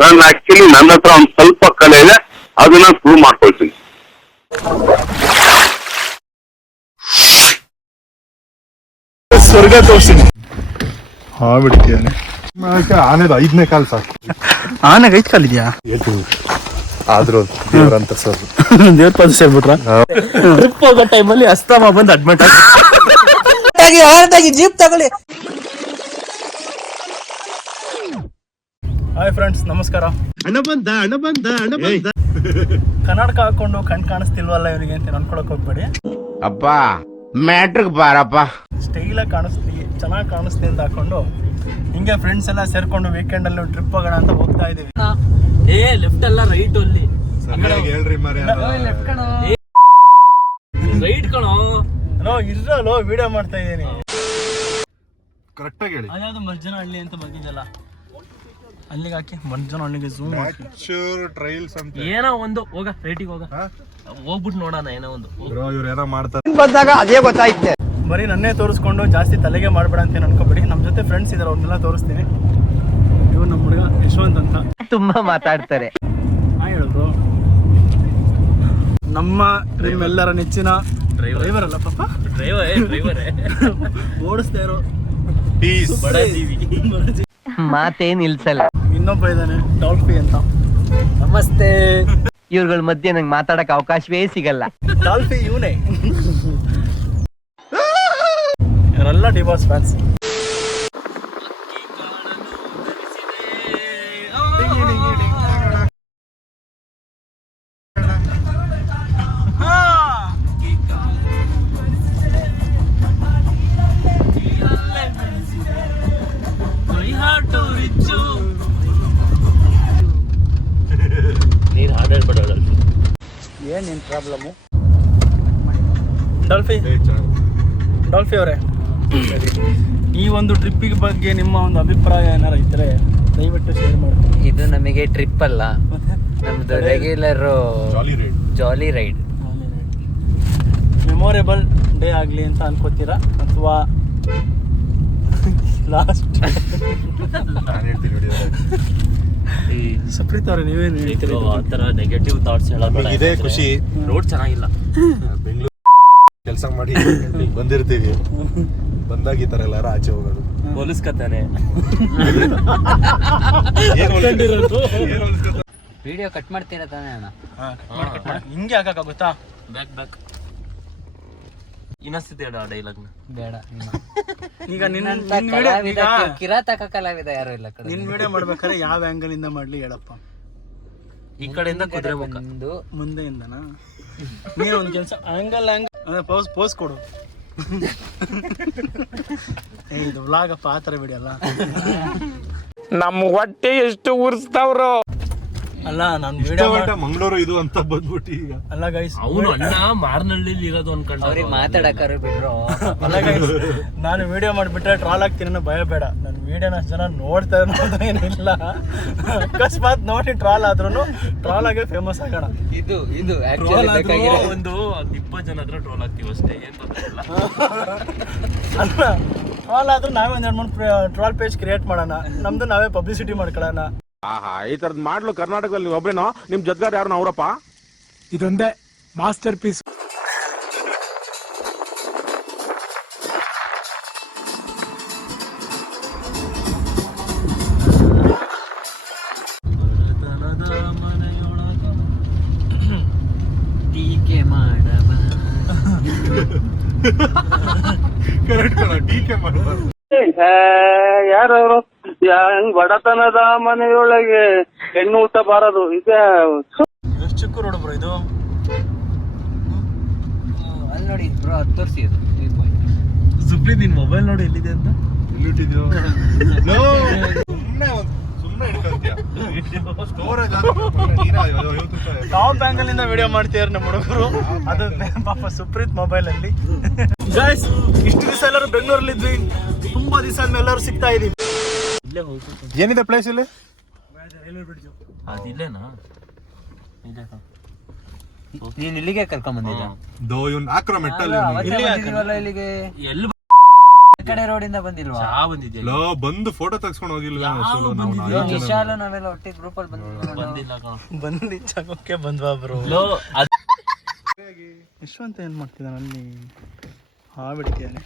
ನಾನು ಆಕ್ಚುಲಿ ನನ್ನ ಹತ್ರ ಒಂದ್ ಸ್ವಲ್ಪ ಕಲೆ ಇದೆ, ಅದನ್ನ ಪ್ರೂವ್ ಮಾಡ್ಕೊಳ್ತೀನಿ. ಸ್ವರ್ಗ ತೋರಿಸ್ತೀನಿ. ಬಿಡ್ತೀಯಾನೆ ಆನೆದು 5ನೇ ಕಾಲ್ ಸಾಕು. ಆನೆಗೆ 5 ಕಾಲ್ ಇದೆಯಾ? ಆದ್ರೂ ದೇವ್ರಂತ ಸರ್ ದೇವ್ರ ಪಾದ ಸೇರ್ಬಿಟ್ರ. ಟ್ರಿಪ್ ಹೋಗೋ ಟೈಮಲ್ಲಿ ಅಸ್ತಮ ಬಂದು ಅಡ್ಮಿಟ್ ಆಗಿ ಜೀಪ್ ತಗೊಳ್ಳಿ. ಹಾಯ್ ಫ್ರೆಂಡ್ಸ್, ನಮಸ್ಕಾರ. ಹಣ ಬಂದ ಕನ್ನಡಕ ಹಾಕೊಂಡು ಕಣ್ ಕಾಣಿಸ್ತಿಲ್ವಲ್ಲ ಇವನಿಗೆ ಅಂತ ಅನ್ಕೊಳಕ್ ಹೋಗ್ಬೇಡಿ. ಅಪ್ಪ ಮ್ಯಾಟ್ರಿಕ್ ಬಾರಪ್ಪ. ಸ್ಟೈಲ್ ಆಗಿ ಕಾಣಿಸ್ತೀವಿ, ಚೆನ್ನಾಗಿ ಕಾಣಿಸ್ತೀವಿ ಅಂತ ಹಾಕೊಂಡು ಹಿಂಗೆ ಫ್ರೆಂಡ್ಸ್ ಎಲ್ಲ ಸೇರ್ಕೊಂಡು ವೀಕೆಂಡ್ ಅಲ್ಲಿ ಟ್ರಿಪ್ ಹೋಗೋಣ ಅಂತ ಹೋಗ್ತಾ ಇದೀವಿ. ಲೆಫ್ಟ್ ಅಲ್ಲ ರೈಟ್ ಅಲ್ಲಿ ಹೇಳ್ರಿ ಮರ ರೈಟ್ ಕಣೋ. ಇದ್ರಲ್ಲೋ ವಿಡಿಯೋ ಮಾಡ್ತಾ ಇದೀನಿ. ಕರೆಕ್ಟ್ ಆಗಿ ಹೇಳಿ. ಅದ್ಯಾವ್ದು ಮರ್ಜನಹಳ್ಳಿ ಅಂತ ಬಂದಿದ್ದಲ್ಲ, ಅಲ್ಲಿಗೆ ಹಾಕಿ ಮರ್ಜನಹಳ್ಳಿಗೆ ಝೂಮ್ ಟ್ರೈಲ್ಸ್ ಅಂತ ಏನೋ ಒಂದು ಹೋಗ ರೈಟಿಗೆ ಹೋಗ ಹೋಗ್ಬಿಟ್ಟು ನೋಡೋಣ. ಏನೋ ಒಂದು ಇವ್ರು ಏನೋ ಮಾಡ್ತಾರೆ ಬಂದಾಗ ಅದೇ ಗೊತ್ತಾಯ್ತೆ. ಬರೀ ನನ್ನೇ ತೋರಿಸ್ಕೊಂಡು ಜಾಸ್ತಿ ತಲೆಗೆ ಮಾಡ್ಬೇಡ ಅಂತ ಏನು ಅನ್ಕೋಬೇಡಿ. ನಮ್ಮ ಜೊತೆ ಫ್ರೆಂಡ್ಸ್ ಇದಾರೆ, ಅವ್ರನ್ನೆಲ್ಲ ತೋರಿಸ್ತೀನಿ. ಇವ್ರು ನಮ್ಮ ಹುಡುಗ ಯಶವಂತ್ ಅಂತ. ತುಂಬಾ ಮಾತಾಡ್ತಾರೆ. ಹೇಳಿದ್ರು ನಿಮ್ಮೆಲ್ಲರ ನೆಚ್ಚಿನ ಡ್ರೈವರ್ ಅಲ್ಲ ಪಾಪ, ಡ್ರೈವರ್ ಓಡಿಸ್ತಾ ಇರೋ ಮಾತೇ ನಿಲ್ಸಲ್ಲ. ಇನ್ನೊಬ್ಬ ಇದ್ದಾನೆ ಡಾಲ್ಫಿ ಅಂತ. ನಮಸ್ತೆ. ಇವ್ರಗಳ ಮಧ್ಯೆ ನಂಗೆ ಮಾತಾಡಕ್ ಅವಕಾಶವೇ ಸಿಗಲ್ಲ. ಡಾಲ್ಫಿ ಇವನೇ. ಇವರೆಲ್ಲ ಡಿಬಾಸ್ ಫ್ಯಾನ್ಸ್. ನೀನ್ ಹಾಡಾಡ್ಬೇಡ. ಏನ್ ನಿನ್ ಪ್ರಾಬ್ಲಮ್ಮು? ಡಾಲ್ಫಿ ಅವರೇ, ಈ ಒಂದು ಟ್ರಿಪ್ಪಿಗೆ ಬಗ್ಗೆ ನಿಮ್ಮ ಒಂದು ಅಭಿಪ್ರಾಯ ಏನಾರ ಇದ್ರೆ ದಯವಿಟ್ಟು ಶೇರ್ ಮಾಡಿ. ಇದು ನಮಗೆ ಟ್ರಿಪ್ ಅಲ್ಲ, ನಮ್ದು regular jolly ride. Memorable day ಆಗಲಿ ಅಂತ ಅನ್ಕೋತೀರಾ ಅಥವಾ ಲಾಸ್ಟ್? ನಾನು ಹೇಳ್ತೀನಿ ಸುಪ್ರೀತ್ ಅವ್ರೆ, ನೀವೇನು ಹೇಳ್ತೀರಿ? ಆ ಥರ ನೆಗೆಟಿವ್ ಥಾಟ್ಸ್ ಹೇಳೋದು ಇದೇ ಖುಷಿ. ರೋಡ್ ಚೆನ್ನಾಗಿಲ್ಲ. ಬೆಂಗಳೂರು ಕೆಲಸ ಮಾಡಿ ಬಂದಿರ್ತೀವಿ, ಬಂದಾಗ ಈ ತರ ಎಲ್ಲಾರು ಆಚೆ ಹೋಗೋದು ಹೋಲಿಸ್ಕತಾನೆ. ವಿಡಿಯೋ ಕಟ್ ಮಾಡ್ತೀರಾ ತಾನೇ ಅಣ್ಣ? ಹಿಂಗೆ ಹಾಕಕ್ಕಾಗುತ್ತಾ? ಬ್ಯಾಕ್ ಇನ್ನೊಂದ್ಸತಿ ಹೇಳ ಡೈಲಾಗ್ನ. ಬೇಡ. ಈಗ ಕಿರಾತಕ ಕಲಾವಿದ ಯಾರು ಇಲ್ಲ. ನಿನ್ ವಿಡಿಯೋ ಮಾಡ್ಬೇಕಾದ್ರೆ ಯಾವ ಆಂಗಲ್ ಇಂದ ಮಾಡ್ಲಿ ಹೇಳಪ್ಪ? ಈ ಕಡೆಯಿಂದ ಕುದುರೆ ಮುಖ, ಮುಂದೆಯಿಂದನಾ? ನೀನು ಒಂದ್ ಕೆಲಸ ಆಂಗಲ್ ಪೋಸ್ ಕೊಡು. ಇದು ವ್ಲಾಗ್ ಅಪ್ಪ, ಆ ಥರ ವಿಡಿಯೋ ಅಲ್ಲ. ನಮ್ಮ ಹೊಟ್ಟೆ ಎಷ್ಟು ಉರ್ಸ್ತಾವ್ರು. ಅಲ್ಲ ನಾನು ವಿಡಿಯೋ ಮಂಗಳೂರು ಇದು ಅಂತ ಬಂದ್ಬಿಟ್ಟು ಈಗ ಅಲ್ಲ ಗೈಸ್, ಅವನು ಅಣ್ಣ ಮಾರ್ನಳ್ಳಿ ಇರೋದು ಅನ್ಕೊಂಡು ಅವ್ರಿಗೆ ಮಾತಾಡಕ್ಕಾರು ಬಿಡ್ರು. ಅಲ್ಲ ಗೈಸ್, ನಾನು ವಿಡಿಯೋ ಮಾಡಿಬಿಟ್ರೆ ಟ್ರಾಲ್ ಆಗ್ತೀನಿ ಅನ್ನೋ ಭಯ ಬೇಡ. ನನ್ನ ವಿಡಿಯೋನ ಅಷ್ಟು ಜನ ನೋಡ್ತಾ ಇರೋದು ಏನಿಲ್ಲ. ಅಕಸ್ಮಾತ್ ನೋಡಿ ಟ್ರಾಲ್ ಆದ್ರೂ ಟ್ರಾಲ್ ಆಗೇ ಫೇಮಸ್ ಆಗೋಣ. ಇದು ಒಂದು 20 ಜನ ಹತ್ರ ಟ್ರೋಲ್ ಆಗ್ತೀವಿ ಅಷ್ಟೇ, ಏನ್ ತೊಂದರೆ ಇಲ್ಲ. ಅಲ್ಲ, ಟ್ರಾಲ್ ಆದ್ರೂ ನಾವೇ ಒಂದ್ 2-3 ಟ್ರಾಲ್ ಪೇಜ್ ಕ್ರಿಯೇಟ್ ಮಾಡೋಣ, ನಮ್ದು ನಾವೇ ಪಬ್ಲಿಸಿಟಿ ಮಾಡ್ಕೊಳ್ಳೋಣ. ಈ ತರದ್ ಮಾಡ್ಲು ಕರ್ನಾಟಕದಲ್ಲಿ ನೀವು ಒಬ್ರೇನೋ, ನಿಮ್ ಜೊತೆಗಾರ ಯಾರು ಅವರಪ್ಪ? ಇದೊಂದೇ ಮಾಸ್ಟರ್ ಪೀಸ್. ಟೀಕೆ ಮಾಡಬ ಟೀಕೆ ಮಾಡಬಾರ್ದು. ಯಾರವರು ಬಡತನದ ಮನೆಯೊಳಗೆ ಹೆಣ್ಣು ಊಟ ಬಾರದು. ಇದೆ ಎಷ್ಟು ಚಿಕ್ಕ ರೋಡ್ ಬ್ರೋ ಇದು. ಅಲ್ಲಿ ನೋಡಿ ಬ್ರೋ, ಅದು ತೋರಿಸಿ. ಅದು ಸುಪ್ರೀತ್, ನಿನ್ ಮೊಬೈಲ್ ನೋಡಿ ಎಲ್ಲಿದೆ ಅಂತ. ಎಲ್ಲಿಟ್ಟಿದ್ಯೋ? ಸುಮ್ಮನೆ ಟಾಪ್ ಆಂಗಲ್ ಇಂದ ವಿಡಿಯೋ ಮಾಡ್ತಿದಾರೆ ನಮ್ಮ ಹುಡುಗರು. ಅದು ಪಾಪ ಸುಪ್ರೀತ್ ಮೊಬೈಲ್ ಅಲ್ಲಿ. ಗೈಸ್, ಇಷ್ಟು ದಿವಸ ಎಲ್ಲರೂ ಬೆಂಗಳೂರಲ್ಲಿ ಇದ್ವಿ, ತುಂಬಾ ದಿವಸ ಆದ್ಮೇಲೆ ಎಲ್ಲರೂ ಸಿಗ್ತಾ ಇದೀವಿ. ಇಲ್ಲೇ ಹೋಗ್ಬೇಕು. ಏನಿದೆ ಪ್ಲೇಸ್ ಇಲ್ಲಿ? Railway bridge. ಅದಿಲ್ಲೇನಾ? ನೀನ್ ಇಲ್ಲಿಗೆ ಕರ್ಕೊಂಡ್ ಬಂದಿದ್ದ? ದೋ ಇವ್ನ್ ಆಕ್ರೋ ಮೆಟ್ಟಲ್ಲಿ ಇಲ್ಲಿಗೆ ಎಲ್ಲಿ ಕಡೆ ರೋಡಿಂದ ಬಂದಿಲ್ವಾ? ಚಾ ಬಂದಿದ್ದೆ ಲೋ ಬಂದು ಫೋಟೋ ತೆಗ್ಸ್ಕೊಂಡು ಹೋಗಿಲ್ವಾ? ನಿಶಾಲ ನಾವೆಲ್ಲ ಒಟ್ಟಿಗೆ ಗ್ರೂಪಲ್ಲಿ ಬಂದಿಲ್ಲ ಕಣ. ಬಂದು ಚಾಗೋಕೆ ಬಂದ್ವಾ ಬ್ರೋ? ಲೋ ಯಶವಂತ ಏನ್ ಮಾಡ್ತಿದ್ದಾನೆ ಅಲ್ಲಿ? ಬಿಡ್ತಿದ್ದಾನೆ.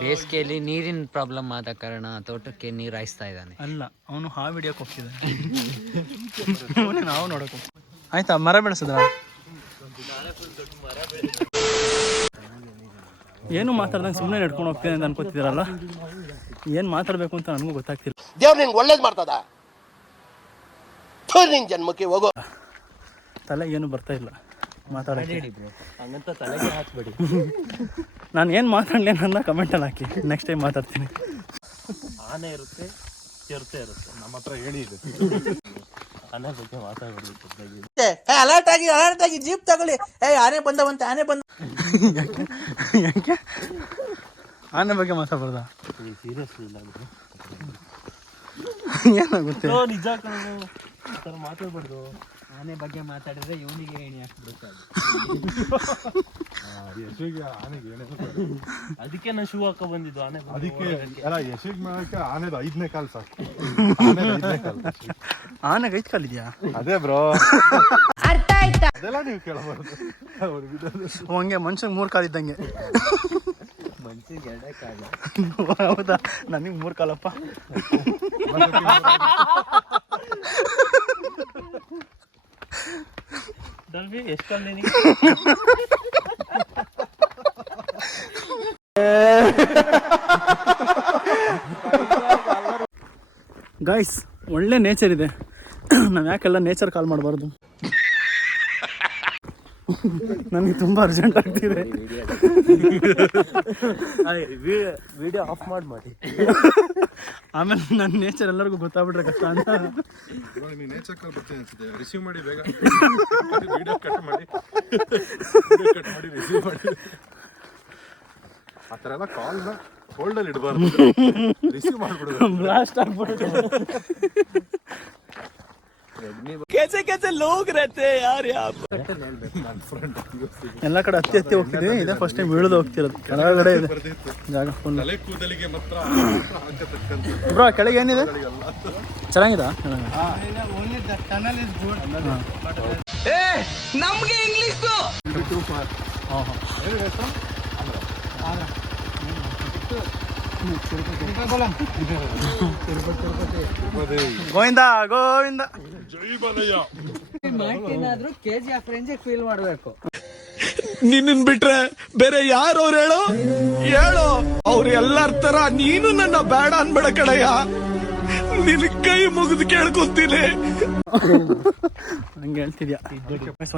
ಬೇಸಿಗೆಯಲ್ಲಿ ನೀರಿನ ಪ್ರಾಬ್ಲಮ್ ಆದ ಕಾರಣ ತೋಟಕ್ಕೆ ನೀರು ಹಾಯಿಸ್ತಾ ಇದ್ದಾನೆ. ಅಲ್ಲ, ಅವನು ಹಿಡಿಯೋಕೆ ಹೋಗ್ತಿದ್ದಾನೆ. ನಾವು ನೋಡಕ್ ಹೋಗ್ತೀವಿ. ಆಯ್ತಾ, ಮರ ಬೆಳೆಸಿದ್ರ? ಏನು ಮಾತಾಡ್ದಂಗೆ ಸುಮ್ಮನೆ ನಡ್ಕೊಂಡು ಹೋಗ್ತೀನಿ ಅಂತ ಅನ್ಕೋತಿದ್ದೀರಲ್ಲ. ಏನು ಮಾತಾಡಬೇಕು ಅಂತ ನನಗೂ ಗೊತ್ತಾಗ್ತಿಲ್ಲ. ದೇವ್ರು ನಿನ್ಗೆ ಒಳ್ಳೇದು ಮಾಡ್ತದ, ನಿನ್ ಜನ್ಮಕ್ಕೆ ಹೋಗೋ. ತಲೆ ಏನು ಬರ್ತಾ ಇಲ್ಲ ಮಾತಾಡೋಕ್ಕೆ. ಹಂಗಂತ ತಲೆಗೆ ಹಾಕ್ಬೇಡಿ. ನಾನು ಏನು ಮಾತಾಡಲಿ ನನ್ನ ಕಮೆಂಟಲ್ಲಿ ಹಾಕಿ, ನೆಕ್ಸ್ಟ್ ಟೈಮ್ ಮಾತಾಡ್ತೀನಿ. ಆನೆ ಇರುತ್ತೆ, ಚಿರತೆ ಇರುತ್ತೆ. ನಮ್ಮ ಹತ್ರ ಹೇಳಿ ಇದೆ. ಆನೆ ಬಗ್ಗೆ ಮಾತಾಡ್ಬಿಡ್ಬೇಕು. ಅಲರ್ಟ್ ಆಗಿ ಜೀಪ್ ತಗೊಳ್ಳಿ. ಆನೆ ಬಂದವಂತೆ, ಆನೆ ಬಂದ. ಯಾಕೆ ಆನೆ ಬಗ್ಗೆ ಮಾತಾಡ್ಬಾರ್ದ? ಸೀರಿಯಸ್ ಇಲ್ಲ ಅದು. ಏನಾಗುತ್ತೆ? ನಿಜ ಕಣ, ಆ ಥರ ಮಾತಾಡ್ಬಾರ್ದು. ಆನೆ ಬಗ್ಗೆ ಮಾತಾಡಿದ್ರೆ ಇವನಿಗೆ ಏಣಿ ಹಾಕ್ಬಿಡುತ್ತೆ. ಯಶಿಗೆ ಆನೆಗೆ ಏನೇನು ಅದಕ್ಕೆ ನಾನು ಶೂ ಹಾಕೋ ಬಂದಿದ್ದು. ಆನೆ ಅದಕ್ಕೆ ಅಲ್ಲ, ಯಶಿಗೆ ಮಾಡಕ್ಕೆ ಆನೆದು 5ನೇ ಕಾಲು ಸಾಕು. ಆನೆಗೆ 5 ಕಾಲಿದ್ಯಾ? ಅದೇ ಬ್ರೋ, ಅದೆಲ್ಲ ನೀವು ಕೇಳಬಾರ್ದು. ಹಂಗೆ ಮನುಷ್ಯಂಗೆ 3 ಕಾಲಿದ್ದಂಗೆ. ಮನ್ಸಿಗೆ 2 ಕಾಲ. ಹೌದಾ? ನನಗೆ 3 ಕಾಲಪ್ಪ. ಡಲ್ವಿ ಎಷ್ಟು ಕಾಲ ನಿನಗೆ? ಗಾಯ್ಸ್, ಒಳ್ಳೆ ನೇಚರ್ ಇದೆ. ನಾವು ಯಾಕೆಲ್ಲ ನೇಚರ್ ಕಾಲ್ ಮಾಡಬಾರ್ದು? ನನಗೆ ತುಂಬ ಅರ್ಜೆಂಟ್ ಆಗ್ತಿದೆ. ವಿಡಿಯೋ ಆಫ್ ಮಾಡಿ. ಆಮೇಲೆ ನನ್ನ ನೇಚರ್ ಎಲ್ಲರಿಗೂ ಗೊತ್ತಾಗ್ಬಿಟ್ರೆ ಕಷ್ಟ ಅಂತ. ನೀವು ನೇಚರ್ ಕಾಲ್ ಬರ್ತೀನಿ ಅನ್ಸುತ್ತೆ. ರಿಸೀವ್ ಮಾಡಿ ಬೇಗ. ವಿಡಿಯೋ ಕಟ್ ಮಾಡಿ ರಿಸೀವ್ ಮಾಡಿ. ಆ ಥರ ಎಲ್ಲ ಕಾಲ್ನ ಹೋಲ್ಡಲ್ಲಿ ಇಡಬಾರ್ದು, ರಿಸೀವ್ ಮಾಡಿಬಿಡೋದು. ಬ್ಲಾಸ್ಟ್ ಆಗ್ಬಿಡುತ್ತೆ. ಎಲ್ಲ ಕಡೆ ಹತ್ತಿ ಹೋಗ್ತಿದ್ವಿ. ಇದೇ ಫಸ್ಟ್ ಟೈಮ್ ಇಳಿದು ಹೋಗ್ತಿರೋದು. ಕೆಳಗಡೆ ಇದೆ ಜಾಗ ಫುಲ್. ತಲೆ ಕೂದಲಿಗೆ ಮಾತ್ರ ಹಾಕತಕ್ಕಂಥ ಬ್ರೋ, ಕೆಳಗೆ ಏನಿದೆ? ಚೆನ್ನಾಗಿದೆ. ನಮ್ಗೆ ಇಂಗ್ಲಿಷ್ ಗೋವಿಂದ ಗೋವಿಂದ. ಏನಾದ್ರೂ KGF ರೇಂಜಿಗೆ ಫೀಲ್ ಮಾಡ್ಬೇಕು. ನಿನ್ನ ಬಿಟ್ರೆ ಬೇರೆ ಯಾರು ಅವ್ರು? ಹೇಳೋ ಅವ್ರು ಎಲ್ಲರ ತರ ನೀನು ನನ್ನ ಬೇಡ ಅನ್ಬೇಡ ಕಡೆಯ. ನಿನ್ ಕೈ ಮುಗಿದು ಕೇಳ್ಕೊತೀನಿ. ಹಂಗೆ ಹೇಳ್ತಿದ್ಯಾ?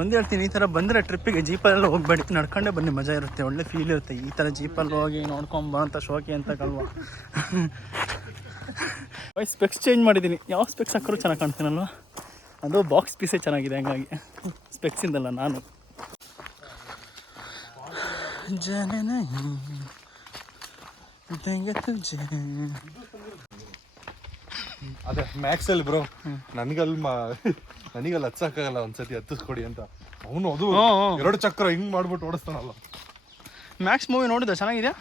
ಒಂದೇ ಹೇಳ್ತೀನಿ, ಈ ಥರ ಬಂದರೆ ಟ್ರಿಪ್ಪಿಗೆ ಜೀಪಲ್ಲೆಲ್ಲ ಹೋಗ್ಬೇಡಿ, ನಡ್ಕೊಂಡೇ ಬನ್ನಿ, ಮಜಾ ಇರುತ್ತೆ, ಒಳ್ಳೆ ಫೀಲ್ ಇರುತ್ತೆ. ಈ ಥರ ಜೀಪಲ್ಲಿ ಹೋಗಿ ನೋಡ್ಕೊಂಬ ಅಂತ ಶೋಕಿ ಅಂತ ಕಲ್ವಾ. ಸ್ಪೆಕ್ಸ್ ಚೇಂಜ್ ಮಾಡಿದ್ದೀನಿ. ಯಾವ ಸ್ಪೆಕ್ಸ್ ಹಾಕಿದ್ರು ಚೆನ್ನಾಗಿ ಕಾಣ್ತೀನಲ್ವ? ಅದು ಬಾಕ್ಸ್ ಪೀಸೇ ಚೆನ್ನಾಗಿದೆ, ಹಂಗಾಗಿ ಸ್ಪೆಕ್ಸಿಂದಲ್ಲ ನಾನು. ಅದೇ ಮ್ಯಾಕ್ಸಲ್ಲಿ ಬ್ರೋ, ನನಗಲ್ಲಿ ಹಚ್ಚಕ್ಕಾಗಲ್ಲ. ಒಂದ್ಸತಿ ಹತ್ತಿಸ್ಕೊಡಿ ಅಂತ ಅವನು. ಅದು 2 ಚಕ್ರ ಹಿಂಗ್ ಮಾಡ್ಬಿಟ್ಟು ಓಡಿಸ್ತಾನಲ್ಲ. ಮ್ಯಾಕ್ಸ್ ಮೂವಿ ನೋಡಿದ? ಚೆನ್ನಾಗಿದೆಯಾ?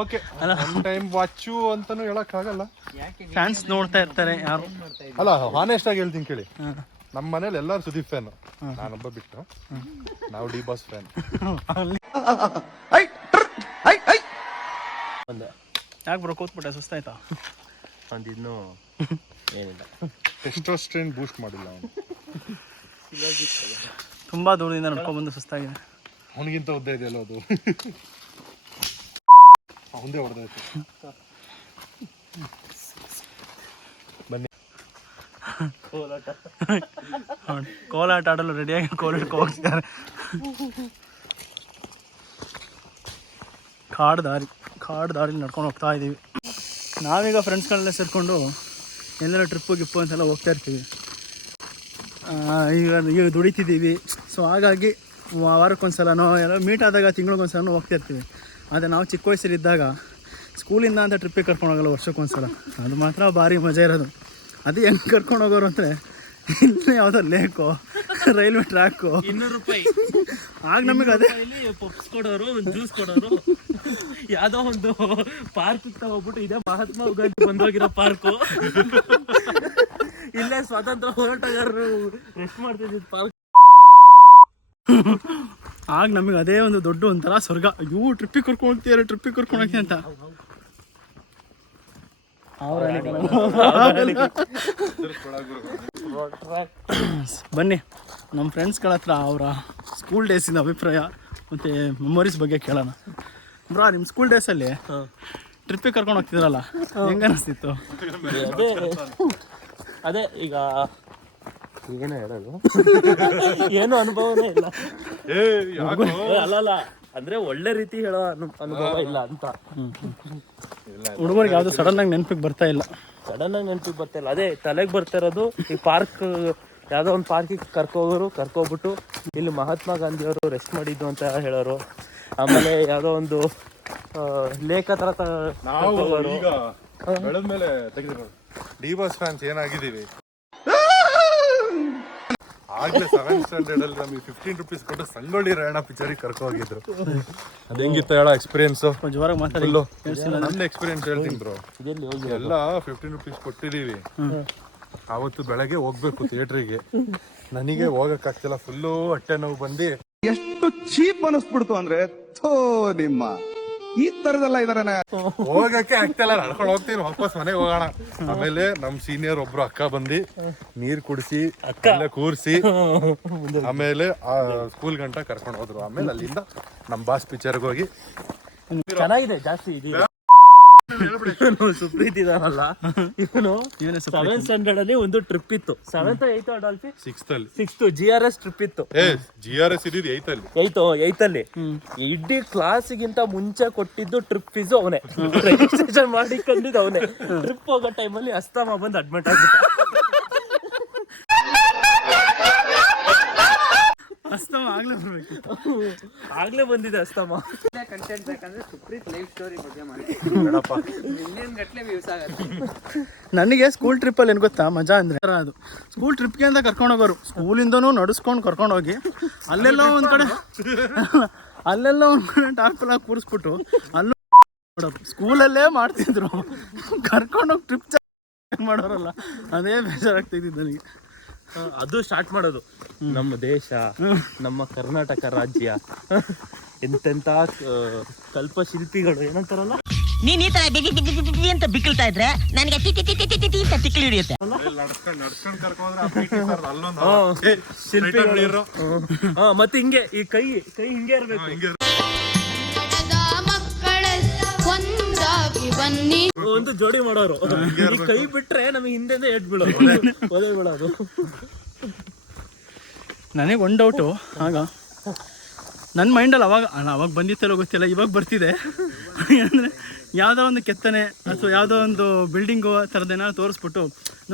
ಓಕೆ, ಒನ್ ಟೈಮ್ ವಾಚು ಅಂತಾನು ಹೇಳಕ್ಕಾಗಲ್ಲ. ಫ್ಯಾನ್ಸ್ ನೋಡ್ತಾ ಇರ್ತಾರೆ ಯಾರು. ಅಲ್ಲ, ಹಾನೆಸ್ಟ್ ಆಗಿ ಹೇಳ್ತೀನಿ ಕೇಳಿ. ನಮ್ಮ ಮನೇಲಿ ಎಲ್ಲರೂ ಸುದೀಪ್ ಫ್ಯಾನ್, ನಾನೊಬ್ಬ ಬಿಟ್ಟು. ನಾವು ಡಿ ಬಾಸ್ ಫ್ಯಾನ್. ಯಾಕೆ ಬ್ರೋ ಕೂತ್ಬಿಟ್ಟೆ? ಸುಸ್ತಾಯ್ತಾ? ಅಂದಿದ್ನು ಏನಿಲ್ಲ. ಟೆಸ್ಟೋಸ್ಟೆರೋನ್ ಬೂಸ್ಟ್ ಮಾಡಿಲ್ಲ ಅವನು. ತುಂಬ ದೂರದಿಂದ ನಡ್ಕೊಂಡ್ಬಂದು ಸುಸ್ತಾಗಿದೆ. ಅವನಿಗಿಂತ ಉದ್ದ ಇದೆಯಲ್ಲ ಅದು. ಮುಂದೆ ಹೊಡೆದಾಯ್ತು. ಬನ್ನಿ, ಕೋಲಾಟ ಆಡಲು ರೆಡಿಯಾಗಿ ಕೋಲಾಟಕ್ಕೆ ಹೋಗ್ತಿದ್ದಾರೆ. ಕಾಡು ದಾರಿ ನಡ್ಕೊಂಡು ಹೋಗ್ತಾ ಇದ್ದೀವಿ. ನಾವೀಗ ಫ್ರೆಂಡ್ಸ್ಗಳೆಲ್ಲ ಸೇರಿಕೊಂಡು ಎಲ್ಲರೂ ಟ್ರಿಪ್ಪು ಗಿಪ್ಪು ಅಂತೆಲ್ಲ ಹೋಗ್ತಾ ಇರ್ತೀವಿ. ಈಗ ದುಡಿತಿದ್ದೀವಿ. ಸೊ ಹಾಗಾಗಿ ವಾರಕ್ಕೊಂದ್ಸಲನೋ ಎಲ್ಲ ಮೀಟ್ ಆದಾಗ ತಿಂಗಳಿಗೊಂದ್ಸಲನೋ ಹೋಗ್ತಾ ಇರ್ತೀವಿ. ಆದರೆ ನಾವು ಚಿಕ್ಕ ವಯಸ್ಸಲ್ಲಿದ್ದಾಗ ಸ್ಕೂಲಿಂದ ಅಂತ ಟ್ರಿಪ್ಪಿಗೆ ಕರ್ಕೊಂಡು ಹೋಗಲ್ಲ, ವರ್ಷಕ್ಕೊಂದ್ಸಲ. ಅದು ಮಾತ್ರ ಭಾರಿ ಮಜಾ ಇರೋದು. ಅದು ಹೆಂಗೆ ಕರ್ಕೊಂಡು ಹೋಗೋರು ಅಂದರೆ, ಇಲ್ಲೇ ಯಾವುದೋ ಲೇಕೋ ರೈಲ್ವೆ ಟ್ರ್ಯಾಕ್ 200 ರೂಪಾಯಿ. ಆಗ ನಮಗೆ ಅದೇ ಪಪ್ಸ್ ಕೊಡೋರು, ಒಂದು ಜ್ಯೂಸ್ ಕೊಡೋರು. ಯಾವ್ದೋ ಒಂದು ಪಾರ್ಕ್ ತಗೋಬಿಟ್ಟು ಇದೇ ಮಹಾತ್ಮ ಗಾಂಧಿ ಬಂದೋಗಿರೋ ಪಾರ್ಕು, ಇಲ್ಲೇ ಸ್ವಾತಂತ್ರ್ಯ ಹೋರಾಟಗಾರರು ರೆಸ್ಟ್ ಮಾಡ್ತಿದ್ದ ಪಾರ್ಕ್. ಆಗ ನಮಗೆ ಅದೇ ಒಂದು ದೊಡ್ಡ ಒಂಥರ ಸ್ವರ್ಗ. ಇವು ಟ್ರಿಪ್ಪಿಗೆ ಕರ್ಕೊಂಡು ಹೋಗ್ತೀಯ ಅಂತ. ಬನ್ನಿ ನಮ್ಮ ಫ್ರೆಂಡ್ಸ್ಗಳ ಹತ್ರ ಅವರ ಸ್ಕೂಲ್ ಡೇಸಿಂದ ಅಭಿಪ್ರಾಯ ಮತ್ತು ಮೆಮೊರೀಸ್ ಬಗ್ಗೆ ಕೇಳೋಣ. ಬ್ರಾ, ನಿಮ್ಮ ಸ್ಕೂಲ್ ಡೇಸಲ್ಲಿ ಟ್ರಿಪ್ಪಿಗೆ ಕರ್ಕೊಂಡು ಹೋಗ್ತಿದ್ರಲ್ಲ, ಹೆಂಗೆ ಅನಿಸ್ತಿತ್ತು? ಅದೇ ಈಗ ಏನು ಹೇಳೋದು, ಏನು ಅನುಭವನೇ ಇಲ್ಲ. ಅಲ್ಲಲ್ಲ, ಅಂದ್ರೆ ಒಳ್ಳೆ ರೀತಿ ಹೇಳೋ ಅನುಭವ ಇಲ್ಲ ಅಂತ. ಹುಡುಗರಿಗೆ ಯಾವುದು ಸಡನ್ ಆಗಿ ನೆನಪಿಗೆ ಬರ್ತಾ ಇಲ್ಲ. ಅದೇ ತಲೆಗೆ ಬರ್ತಾ ಇರೋದು ಈ ಪಾರ್ಕ್, ಯಾವುದೋ ಒಂದು ಪಾರ್ಕಿಗೆ ಕರ್ಕೋಬಿಟ್ಟು ಇಲ್ಲಿ ಮಹಾತ್ಮ ಗಾಂಧಿ ಅವರು ರೆಸ್ಟ್ ಮಾಡಿದ್ದು ಅಂತ ಹೇಳೋರು. ಆಮೇಲೆ ಯಾವುದೋ ಒಂದು ಲೇಖ ತರ ಬೆಳೆದ್ಮೇಲೆ ತೆಗೆದಿರೋದು ಡಿಬಾಸ್ ಫ್ಯಾನ್ಸ್ ಏನಾಗಿದ್ದೀವಿ. ಆಗ್ಲೇ 7th ಸ್ಟ್ಯಾಂಡರ್ಡ್ ಅಲ್ಲಿ ನಮಗೆ 15 ರೂಪೀಸ್ ಕೊಟ್ಟು ಸಂಗೊಳ್ಳಿ ರಾಯಣ್ಣ ಪಿಕ್ಚರಿಗೆ ಕರ್ಕೊ ಹೋಗಿದ್ರು. ಅದ್ ಹೆಂಗಿತ್ತು ಹೇಳೋ ಎಕ್ಸ್ಪೀರಿಯನ್ಸ್? ಜೋರಾಗಿ ಮಾತಾಡಿ. ನನ್ನ ಎಕ್ಸ್ಪೀರಿಯನ್ಸ್ ಹೇಳ್ತೀನಿ ಬ್ರೋ. ಎಲ್ಲ 15 ರೂಪೀಸ್ ಕೊಟ್ಟಿದೀವಿ. ಅವತ್ತು ಬೆಳಗ್ಗೆ ಹೋಗ್ಬೇಕು ಥಿಯೇಟ್ರಿಗೆ. ನನಗೆ ಹೋಗಕ್ಕಾಗ್ತಿಲ್ಲ, ಫುಲ್ಲು ಹೊಟ್ಟೆ ನೋವು ಬಂದು ಎಷ್ಟು ಚೀಪ್ ಅನಿಸ್ಬಿಡ್ತು ಅಂದ್ರೆ, ಥೋ ನಿಮ್ಮ ಈ ತರದೆಲ್ಲ ಇದಾರೆ. ಹೋಗಕ್ಕೆ ಆಗ್ತಿಲ್ಲ, ನಡ್ಕೊಂಡು ಹೋಗ್ತೀನಿ, ವಾಪಸ್ ಮನೆಗೆ ಹೋಗೋಣ. ಆಮೇಲೆ ನಮ್ ಸೀನಿಯರ್ ಒಬ್ರು ಅಕ್ಕ ಬಂದು ನೀರ್ ಕುಡಿಸಿ ಅಲ್ಲೇ ಕೂರ್ಸಿ ಆಮೇಲೆ ಸ್ಕೂಲ್ ಗಂಟ ಕರ್ಕೊಂಡು ಹೋದ್ರು. ಆಮೇಲೆ ಅಲ್ಲಿಂದ ನಮ್ ಬಾಸ್ ಪಿಕ್ಚರ್ಗೆ ಹೋಗಿ ಚೆನ್ನಾಗಿದೆ ಜಾಸ್ತಿ. ಸುಪ್ರೀತ್ ಇದಾನಲ್ಲ, ಇವನು 7th ಸ್ಟ್ಯಾಂಡರ್ಡ್ ಅಲ್ಲಿ ಒಂದು ಟ್ರಿಪ್ ಇತ್ತು. 7th 8th ಅಡಾಲ್ಫಿ 6th GRS trip ಇತ್ತು. GRS ಇದ್ದಿದ್ದು 8th ಅಲ್ಲಿ. ಇಡೀ ಕ್ಲಾಸಿಗಿಂತ ಮುಂಚೆ ಕೊಟ್ಟಿದ್ದು ಟ್ರಿಪ್ ಫೀಸು ಅವನೇ, ರಿಜಿಸ್ಟ್ರೇಷನ್ ಮಾಡಿ ಕಂಡಿದ್ದು ಅವನೇ. ಟ್ರಿಪ್ ಹೋಗೋ ಟೈಮಲ್ಲಿ ಅಸ್ತಮ ಬಂದು ಅಡ್ಮಿಟ್ ಆಗ್ಬಿಟ್ಟ. ಅಸ್ತಮ ಆಗ್ಲೇ ಬಂದಿದೆ ಅಸ್ತಮ. ಕಂಟೆಂಟ್ ಬೇಕಂದ್ರೆ ಸುಪ್ರೀತ್ ಲೈಫ್ ಸ್ಟೋರಿ ಬಗ್ಗೆ ಮಾಡಿ, ಮಿಲಿಯನ್ ಗಟ್ಟಲೆ ವ್ಯೂಸ್ ಆಗುತ್ತೆ. ನನಗೆ ಸ್ಕೂಲ್ ಟ್ರಿಪ್ಪಲ್ಲಿ ಏನು ಗೊತ್ತಾ ಮಜಾ ಅಂದರೆ, ಅದು ಸ್ಕೂಲ್ ಟ್ರಿಪ್ಗೆ ಅಂತ ಕರ್ಕೊಂಡು ಹೋಗೋರು. ಸ್ಕೂಲಿಂದನೂ ನಡೆಸ್ಕೊಂಡು ಕರ್ಕೊಂಡೋಗಿ ಅಲ್ಲೆಲ್ಲ ಒಂದು ಕಡೆ ಟಾರ್ಪೆಲ್ಲ ಕೂರಿಸ್ಬಿಟ್ಟು ಅಲ್ಲೂ ಮಾಡೋರು. ಸ್ಕೂಲಲ್ಲೇ ಮಾಡ್ತಿದ್ರು, ಕರ್ಕೊಂಡೋಗಿ ಟ್ರಿಪ್ ಮಾಡೋರಲ್ಲ, ಅದೇ ಬೇಜಾರಾಗ್ತಿದ್ದು ನನಗೆ. ಅದು ಸ್ಟಾರ್ಟ್ ಮಾಡೋದು, ನಮ್ಮ ದೇಶ, ನಮ್ಮ ಕರ್ನಾಟಕ ರಾಜ್ಯ, ಎಂತೆಂತ ಕಲ್ಪಶಿಲ್ಪಿಗಳು ಏನಂತಾರಲ್ಲ, ನೀನ್ ಈ ತರ ಬಿಗಿ ಅಂತ ಬಿಕ್ಕಳ್ತಾ ಇದ್ರೆ ನನಗೆ ತಿಕ್ಕಿ ಹಿಡಿಯುತ್ತೆ. ಶಿಲ್ಪಿಗಳು. ಮತ್ತೆ ಹಿಂಗೆ ಈ ಕೈ ಹಿಂಗೆ ಇರ್ಬೇಕು. ಒಂದು ಜೋಡಿ ಮಾಡೋರು, ಈ ಕೈ ಬಿಟ್ರೆ ನಮಗೆ ಹಿಂದೆ ಎಡ್ ಬೀಳೋದು, ಒದೆ ಬೀಳೋದು. ನನಗೆ ಒಂದು ಡೌಟು, ಆಗ ನನ್ನ ಮೈಂಡಲ್ಲಿ ಅವಾಗ ಬಂದಿತ್ತಲ್ಲೋ ಗೊತ್ತಿಲ್ಲ, ಇವಾಗ ಬರ್ತಿದೆ. ಅಂದರೆ ಯಾವುದೋ ಒಂದು ಕೆತ್ತನೆ ಅಥವಾ ಯಾವುದೋ ಒಂದು ಬಿಲ್ಡಿಂಗು ಆ ಥರದ್ದೇನಾದ್ರು ತೋರಿಸ್ಬಿಟ್ಟು,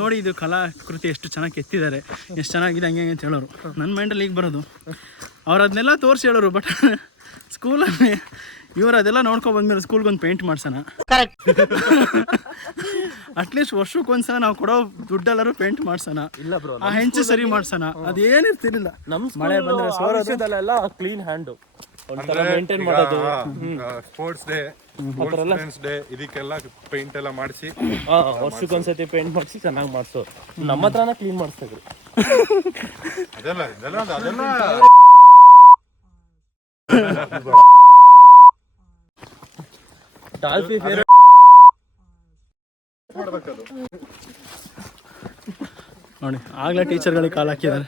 ನೋಡಿ ಇದು ಕಲಾಕೃತಿ ಎಷ್ಟು ಚೆನ್ನಾಗಿ ಕೆತ್ತಿದ್ದಾರೆ, ಎಷ್ಟು ಚೆನ್ನಾಗಿದೆ ಹಂಗೆ ಅಂತ ಹೇಳೋರು. ನನ್ನ ಮೈಂಡಲ್ಲಿ ಈಗ ಬರೋದು, ಅವ್ರು ಅದನ್ನೆಲ್ಲ ತೋರಿಸಿ ಹೇಳೋರು. ಬಟ್ ಸ್ಕೂಲಲ್ಲಿ ಇವ್ರು ಅದೆಲ್ಲ ನೋಡ್ಕೊಂಡು ಬಂದ್ಮೇಲೆ ಸ್ಕೂಲ್ಗೊಂದು ಪೇಂಟ್ ಮಾಡ್ಸೋಣ, ಅಟ್ಲೀಸ್ಟ್ ವರ್ಷಕ್ಕೊಂದ್ಸಲ ನಾವು ಕೊಡೋ ದುಡ್ಡೆಲ್ಲರೂ ಪೇಂಟ್ ಮಾಡ್ಸೋಣ, ಆ ಹೆಂಚು ಸರಿ ಮಾಡ್ಸೋಣ. ಅದೇನಿರ್ತಿರ್ಲಿಲ್ಲ. ನಮ್ಮ ಮಳೆ ಬಂದ್ರೆ ಸೋರೋದಲ್ಲೆಲ್ಲ ಕ್ಲೀನ್ ಹ್ಯಾಂಡ್ ಒಂಥರ ಮೇಂಟೈನ್ ಮಾಡೋದು. ಸ್ಪೋರ್ಟ್ಸ್ ಡೇ ಇದಕ್ಕೆಲ್ಲ ಪೇಂಟ್ ಎಲ್ಲ ಮಾಡಿಸಿ ವರ್ಷಕ್ಕೊಂದ್ಸತಿ ಪೇಂಟ್ ಮಾಡಿಸಿ ಚೆನ್ನಾಗಿ ಮಾಡ್ಸೋ. ನಮ್ಮ ಹತ್ರನ ಕ್ಲೀನ್ ಮಾಡಿಸ್ತಿದ್ರು. ಡಾಲ್ಫಿ ಫೇವರೇಟ್ ನೋಡಿ, ಆಗಲೇ ಟೀಚರ್ಗಳಿಗೆ ಕಾಲು ಹಾಕಿದ್ದಾರೆ.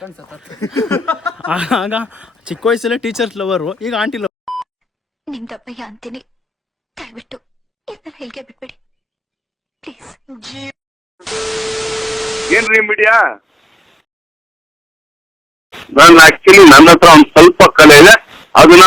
ಆಗ ಚಿಕ್ಕ ವಯಸ್ಸಲ್ಲೇ ಟೀಚರ್ಸ್ ಲವರು, ಈಗ ಆಂಟಿ ಲವ್. ನಿಮ್ ದಪ್ಪಯ್ಯ ಅಂತೀನಿ, ದಯವಿಟ್ಟು ಇದನ್ನ ಹೇಳಿಕೆ ಬಿಟ್ಬಿಡಿ ಪ್ಲೀಸ್. ಏನ್ರಿ ಮೀಡಿಯಾ? ನಾನು ಆಕ್ಚುಲಿ ನನ್ನ ಹತ್ರ ಒಂದು ಸ್ವಲ್ಪ ಕಲೆ ಇದೆ, ಅದನ್ನ